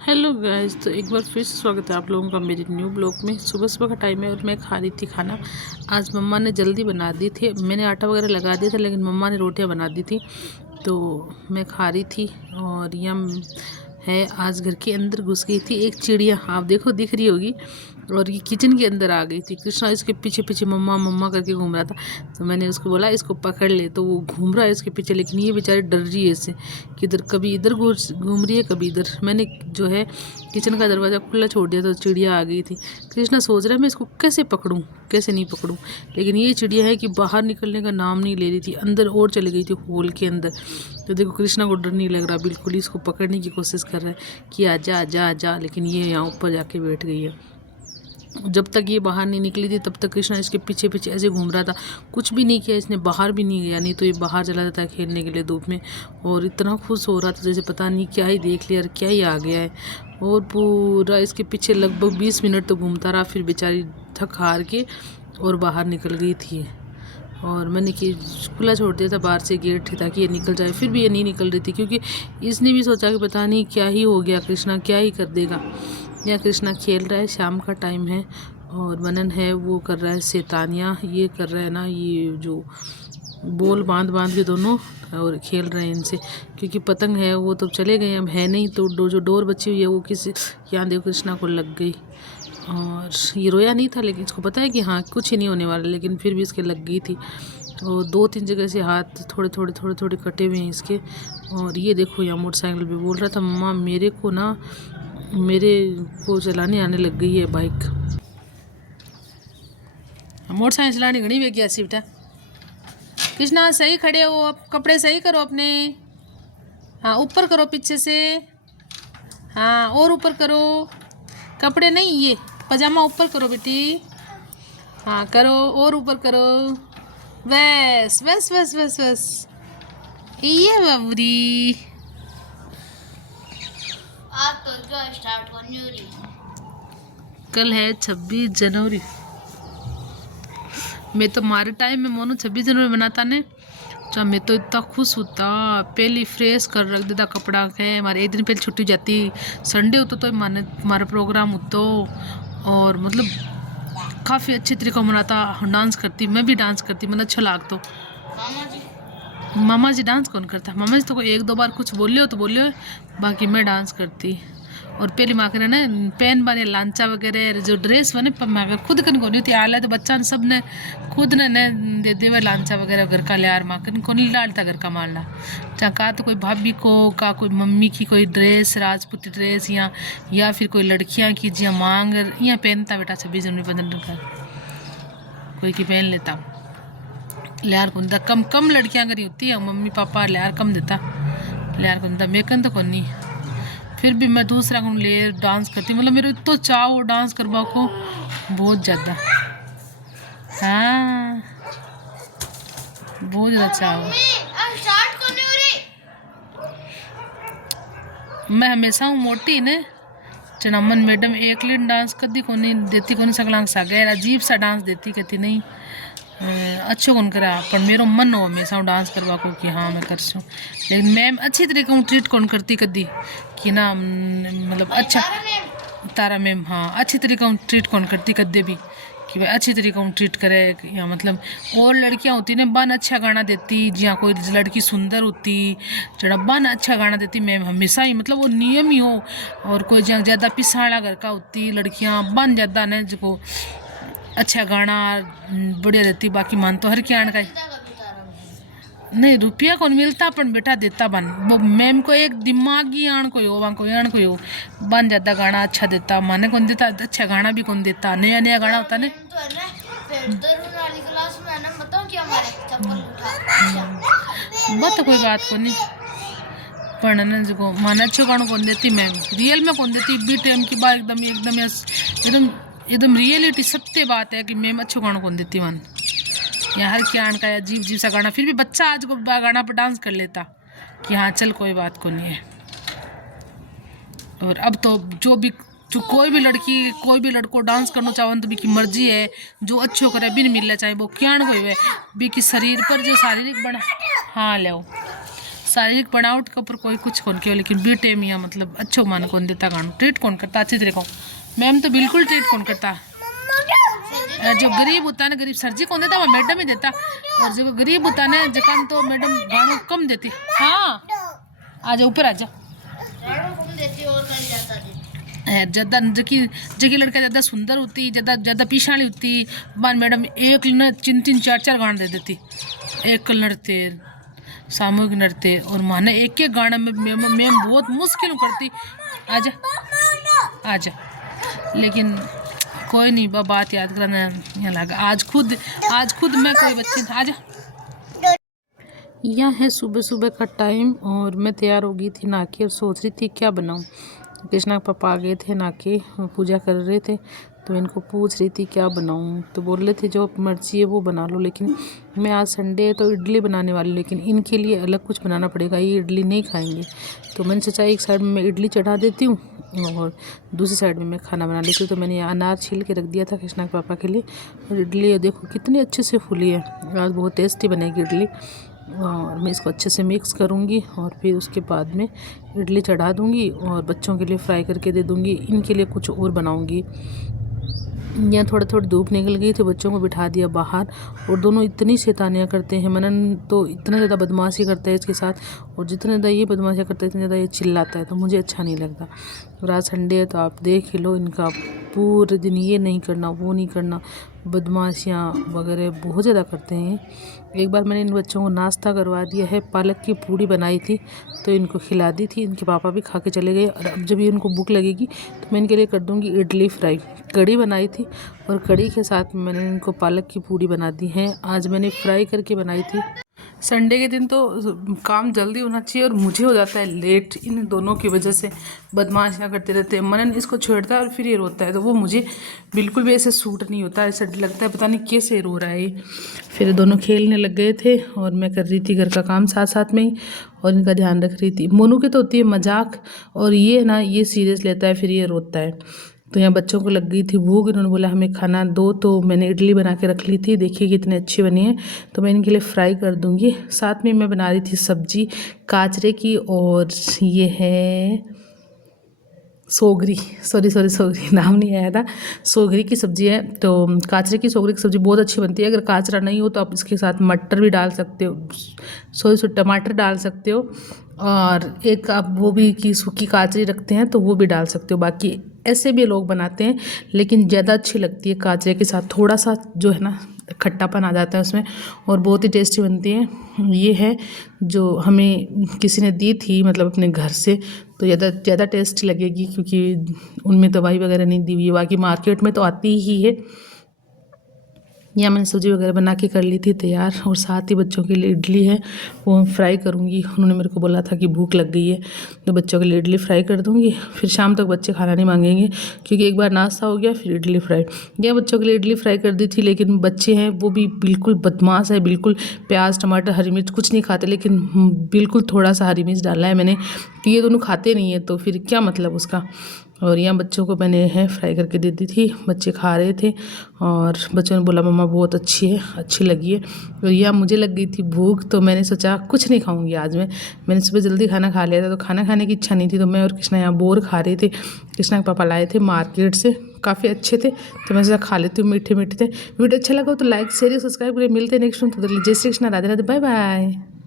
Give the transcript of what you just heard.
Hello guys, तो एक बार फिर से स्वागत है आप लोगों का मेरे न्यू ब्लॉग में। सुबह सुबह का टाइम है और मैं खा रही थी खाना। आज मम्मा ने जल्दी बना दी थी, मैंने आटा वगैरह लगा दिया था लेकिन मम्मा ने रोटियां बना दी थी तो मैं खा रही थी। और यम है, आज घर के अंदर घुस गई थी एक चिड़िया, आप देखो दिख रही होगी, और ये किचन के अंदर आ गई थी। कृष्णा इसके पीछे पीछे मम्मा मम्मा करके घूम रहा था, तो मैंने उसको बोला इसको पकड़ ले, तो वो घूम रहा है इसके पीछे, लेकिन ये बेचारी डर रही है इससे कि इधर कभी इधर घूम रही है कभी इधर। मैंने जो है किचन का दरवाज़ा खुला छोड़ दिया तो चिड़िया आ गई थी। कृष्णा सोच रहा है मैं इसको कैसे पकड़ूं कैसे नहीं पकड़ूं, लेकिन ये चिड़िया है कि बाहर निकलने का नाम नहीं ले रही थी, अंदर और चली गई थी होल के अंदर। तो देखो कृष्णा को डर नहीं लग रहा बिल्कुल, इसको पकड़ने की कोशिश कर रहा है कि आजा आजा आजा, लेकिन ये यहाँ ऊपर जाके बैठ गई है। जब तक ये बाहर नहीं निकली थी तब तक कृष्णा इसके पीछे पीछे ऐसे घूम रहा था, कुछ भी नहीं किया इसने, बाहर भी नहीं गया, नहीं तो ये बाहर चला जाता है खेलने के लिए धूप में। और इतना खुश हो रहा था जैसे पता नहीं क्या ही देख लिया और क्या ही आ गया है। और पूरा इसके पीछे लगभग 20 मिनट तो घूमता रहा, फिर बेचारी थक हार के और बाहर निकल गई थी। और मैंने कि खुला छोड़ दिया था बाहर से गेट ताकि ये निकल जाए, फिर भी ये नहीं निकल रही थी क्योंकि इसने भी सोचा कि पता नहीं क्या ही हो गया, कृष्णा क्या ही कर देगा। यहाँ कृष्णा खेल रहा है, शाम का टाइम है और मनन है वो कर रहा है शैतानियाँ, ये कर रहा है ना, ये जो बॉल बांध बांध के दोनों और खेल रहे हैं इनसे, क्योंकि पतंग है वो तो चले गए, अब है नहीं, तो जो डोर बची हुई है वो किसी यहाँ देखो कृष्णा को लग गई। और ये रोया नहीं था लेकिन इसको पता है कि हाँ कुछ ही नहीं होने वाला, लेकिन फिर भी इसके लग गई थी। और 2-3 जगह से हाथ थोड़े थोड़े कटे हुए हैं इसके। और ये देखो यहाँ मोटरसाइकिल पे बोल रहा था मम्मा मेरे को चलाने आने लग गई है बाइक। मोटरसाइकिल चलाने घनी वे गया सी बेटा। कृष्णा सही खड़े हो, अब कपड़े सही करो अपने, हाँ ऊपर करो पीछे से, हाँ और ऊपर करो, कपड़े नहीं ये पजामा ऊपर करो बेटी, हाँ करो और ऊपर करो, बस बस बस बस बस, ये बाबूरी। आज तो जो स्टार्ट होनी हो रही, कल है 26 जनवरी। मैं तो हमारे टाइम में मोनू 26 जनवरी बनाता ने, तो मैं तो इतना खुश होता, पहले फ्रेश कर रख देता कपड़ा के, हमारे एक दिन पहले छुट्टी जाती, संडे होता तो माने हमारा प्रोग्राम होता। और मतलब काफ़ी अच्छे तरीका मनाता, डांस करती, मैं भी डांस करती, मतलब अच्छा लागतो। मामा जी डांस कौन करता, मामा जी तो कोई 1-2 बार कुछ बोलियो तो बोलियो, बाकी मैं डांस करती। और पहली माँ करे ना पेन बने लांचा वगैरह जो ड्रेस बने, पर मैं अगर खुद कन कोनी थी आला तो बच्चा ने सब ने खुद ने दे देवे लांचा वगैरह घर का, लियार माँ कन को नहीं डालता घर का मारना, चाहे का तो कोई भाभी को का कोई मम्मी की कोई ड्रेस राजपूती ड्रेस या फिर कोई लड़कियाँ की जिया मांग यहाँ पहनता बेटा 26 जनवरी 15 का कोई की पहन लेता, लियार कौन कम कम लड़कियां करी होती है, मम्मी पापा लियार कम देता, लियार कौन मैं कन तो कौन, फिर भी मैं दूसरा को ले डांस करती, मतलब मेरे तो चाह वो डांस करवा को बहुत ज़्यादा, हाँ बहुत ज़्यादा चाह हो। स्टार्ट होनी हो रही। मैं हमेशा हूँ मोटी ने चनामन मैडम एक लिन डांस कदी को नहीं देती, को नहीं सकलांग सा गैर अजीब सा डांस देती, कहती नहीं अच्छो कौन करा, पर मेरो मन हो हमेशा डांस करवा को कि हाँ मैं कर सूँ, लेकिन मैम अच्छी तरीके हूँ ट्रीट कौन करती कदी कि ना, मतलब अच्छा तारा मैम, हाँ अच्छी तरीके हूँ ट्रीट कौन करती कदे भी कि भाई अच्छी तरीके हूँ ट्रीट करे, या मतलब और लड़कियाँ होती ने बन अच्छा गाना देती, जहाँ कोई लड़की सुंदर होती जरा बन अच्छा गाना देती मैम हमेशा ही, मतलब वो नियम ही हो। और कोई जहाँ ज़्यादा पिसाड़ा घर का होती लड़कियाँ बन ज़्यादा ने जो अच्छा गाना बढ़िया देती, बाकी मान तो हर क्या का नहीं रुपया कौन मिलता अपन बेटा देता बन, वो मैम को एक दिमागी आण को हो वहाँ को आण को हो, बन ज़्यादा गाना अच्छा देता, माने कौन देता अच्छा गाना भी कौन देता, नया नया गाना होता ने बत कोई बात को नहीं, पर न जो माना अच्छो गाना कौन देती मैम, रियल में कौन देती, बी टाइम की बात एकदम एकदम एकदम एकदम रियलिटी सत्य बात है कि मैम अच्छो गाना कौन देती मन, यहाँ हर क्या का अजीब अजीब सा गाना, फिर भी बच्चा आज को गाना पर डांस कर लेता कि हाँ चल कोई बात को नहीं है। और अब तो जो कोई भी लड़की कोई भी लड़को डांस करना चाहो तो बी की मर्जी है, जो अच्छो करे बिन मिलना चाहे वो क्या कोई है बी की शरीर पर जो शारीरिक बना, हाँ ले शारीरिक बनावट के ऊपर कोई कुछ कौन के, लेकिन बेटे मियाँ मतलब अच्छो मान कौन देता गानू, ट्रीट कौन करता अच्छी तरह को। मैम तो बिल्कुल ट्रीट कौन करता। जो गरीब होता है ना, गरीब सर जी कौन देता, वो मैडम ही देता। और जो गरीब होता है ना जखन, तो मैडम गानू कम देती। हाँ आ जा ऊपर आ जा। ज़्यादा जकी लड़का ज़्यादा सुंदर होती, ज़्यादा पीछाड़ी होती, बान मैडम एक न 3-3 4-4 गाने दे देती। एक नृत्य, सामूहिक नृत्य, और माने एक एक गाना में मैम बहुत मुश्किल करती। आजा आजा, लेकिन कोई नहीं, बात याद कराना यहाँ लगा। आज खुद मैं कोई बच्चे था। आजा। यह है सुबह सुबह का टाइम और मैं तैयार हो गई थी नहा के और सोच रही थी क्या बनाऊँ। कृष्णा के पापा आ गए थे नहा के, पूजा कर रहे थे, तो इनको पूछ रही थी क्या बनाऊँ। तो बोल रहे थे जो मर्जी है वो बना लो, लेकिन मैं आज संडे है तो इडली बनाने वाली, लेकिन इनके लिए अलग कुछ बनाना पड़ेगा, ये इडली नहीं खाएंगे। तो मैंने सोचा एक साइड में मैं इडली चढ़ा देती हूँ और दूसरी साइड में मैं खाना बना लेती हूँ। तो मैंने अनार छील के रख दिया था कृष्णा के पापा के लिए, और इडली देखो कितनी अच्छे से फूली है। आज बहुत टेस्टी बनेगी इडली, और मैं इसको अच्छे से मिक्स करूँगी और फिर उसके बाद में इडली चढ़ा दूँगी और बच्चों के लिए फ्राई करके दे दूँगी। इनके लिए कुछ और बनाऊँगी। यहाँ थोड़ी धूप निकल गई थी, बच्चों को बिठा दिया बाहर, और दोनों इतनी शैतानियाँ करते हैं। मनन तो इतना ज़्यादा बदमाशी करता है इसके साथ, और जितना ज़्यादा ये बदमाशी करता है इतना ज़्यादा ये चिल्लाता है, तो मुझे अच्छा नहीं लगता। और आज संडे है तो आप देख ही लो, इनका पूरे दिन ये नहीं करना वो नहीं करना, बदमाशियाँ वगैरह बहुत ज़्यादा करते हैं। एक बार मैंने इन बच्चों को नाश्ता करवा दिया है, पालक की पूड़ी बनाई थी तो इनको खिला दी थी, इनके पापा भी खा के चले गए। और अब जब ये इनको भूख लगेगी तो मैं इनके लिए कर दूँगी इडली फ्राई। कढ़ी बनाई थी और कढ़ी के साथ मैंने इनको पालक की पूड़ी बना दी है। आज मैंने फ्राई करके बनाई थी। संडे के दिन तो काम जल्दी होना चाहिए और मुझे हो जाता है लेट, इन दोनों की वजह से बदमाशियाँ करते रहते हैं। मनन इसको छेड़ता है और फिर ये रोता है, तो वो मुझे बिल्कुल भी ऐसे सूट नहीं होता, ऐसा लगता है पता नहीं कैसे रो रहा है ये। फिर दोनों खेलने लग गए थे और मैं कर रही थी घर का काम साथ साथ में ही, और इनका ध्यान रख रही थी। मोनू की तो होती है मजाक, और ये ना ये सीरियस लेता है, फिर ये रोता है। तो यहाँ बच्चों को लग गई थी भूख, इन्होंने बोला हमें खाना दो, तो मैंने इडली बना के रख ली थी। देखिए कितनी अच्छी बनी है, तो मैं इनके लिए फ्राई कर दूँगी। साथ में मैं बना रही थी सब्जी काजरे की, और ये है सोगरी, सोगरी नाम नहीं आया था, सोगरी की सब्ज़ी है। तो काजरे की सोगरी की सब्ज़ी बहुत अच्छी बनती है। अगर काजरा नहीं हो तो आप इसके साथ मटर भी डाल सकते हो, टमाटर डाल सकते हो, और एक आप वो भी कि सूखी काजरी रखते हैं तो वो भी डाल सकते हो। बाकी ऐसे भी लोग बनाते हैं, लेकिन ज़्यादा अच्छी लगती है काजरे के साथ, थोड़ा सा जो है ना खट्टापन आ जाता है उसमें, और बहुत ही टेस्टी बनती है। ये है जो हमें किसी ने दी थी, मतलब अपने घर से, तो ज़्यादा टेस्टी लगेगी क्योंकि उनमें दवाई वगैरह नहीं दी हुई है। बाकी मार्केट में तो आती ही है। यहाँ मैंने सब्ज़ी वगैरह बना के कर ली थी तैयार, और साथ ही बच्चों के लिए इडली है वो हम फ्राई करूँगी। उन्होंने मेरे को बोला था कि भूख लग गई है, तो बच्चों के लिए इडली फ्राई कर दूँगी। फिर शाम तक बच्चे खाना नहीं मांगेंगे, क्योंकि एक बार नाश्ता हो गया फिर इडली फ्राई। यह बच्चों के लिए इडली फ्राई कर दी थी, लेकिन बच्चे हैं वो भी बिल्कुल बदमाश है, बिल्कुल प्याज टमाटर हरी मिर्च कुछ नहीं खाते, लेकिन बिल्कुल थोड़ा सा हरी मिर्च डाला है मैंने, तो ये दोनों खाते नहीं है, तो फिर क्या मतलब उसका। और यहाँ बच्चों को मैंने फ्राई करके दे दी थी, बच्चे खा रहे थे, और बच्चों ने बोला मम्मा बहुत अच्छी लगी है। और यहाँ मुझे लग गई थी भूख, तो मैंने सोचा कुछ नहीं खाऊंगी आज मैंने सुबह जल्दी खाना खा लिया था, तो खाना खाने की इच्छा नहीं थी, तो मैं और कृष्णा यहाँ बोर खा रहे थे। कृष्णा के पापा लाए थे मार्केट से, काफ़ी अच्छे थे, तो मैं सोचा खा लेती हूँ, मीठे थे। वीडियो अच्छा लगा तो लाइक शेयर सब्सक्राइब करिए। मिलते हैं नेक्स्ट में, तो जय श्री कृष्णा, राधे राधे, बाय बाय।